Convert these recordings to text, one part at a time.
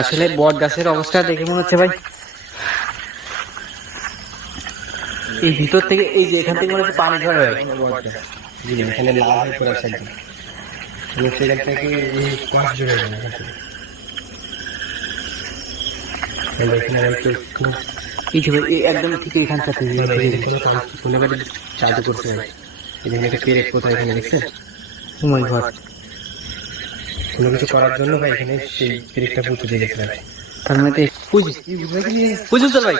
আসলে বট গাছের অবস্থা দেখে মনে হচ্ছে ভাই এই ভিতর থেকে এই যে এখান থেকে মনে হচ্ছে পানি ঝরে এখানে লাল হয়ে পড়ে আছে একদম সেখান থেকে কাশ বের হয়ে যাবে একদম ঠিক এখানটাতে জাদু করছে এখানে একটা পেরেক কোথায় এখানে দেখছেন কোনো কিছু করার জন্য ভাই এখানে সেই পেরেকটা পুঁতে দিয়ে গেছিলাম তার মধ্যে বুঝুন তো ভাই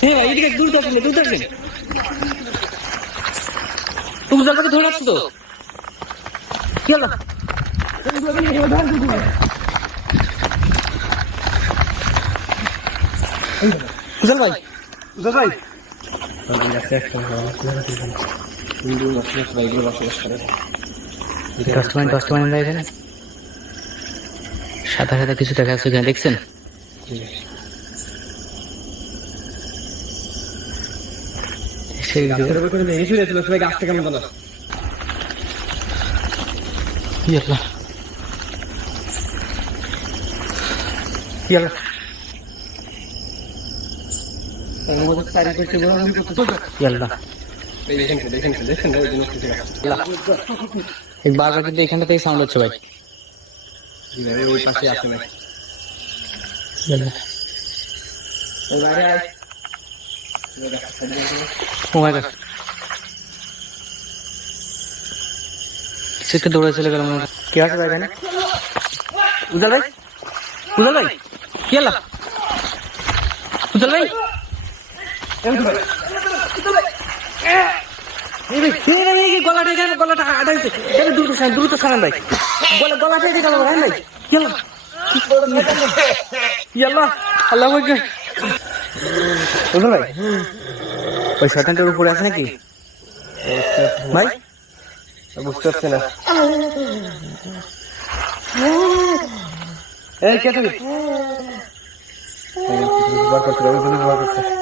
হ্যাঁ ভাই এদিকে দূর থাকবেন তুমি জায়গাটা ধরে রাখছো তো কি হলো উজাল ভাই সাদা সাদা কিছু দেখা যাচ্ছে এখানে দেখছেন গাছটা কেমন বলো বারবার কিন্তু এখানটা থেকে সাউন্ড হচ্ছে ভাই ওই পাশে আছে ভাই কিছু দৌড়ে চলে গেল কি আছে ভাই এখানে উজাল ভাই কি হলো উজাল ভাই গলাটা আটাইছে দ্রুত সারান ভাই গলাটা এদিকে গেল ভাই কি হলো আল্লাহ উজাল ভাই ওই শয়তানটার উপরে আছে নাকি ভাই বুঝতে পারছি না এই কে তুমি বার করতে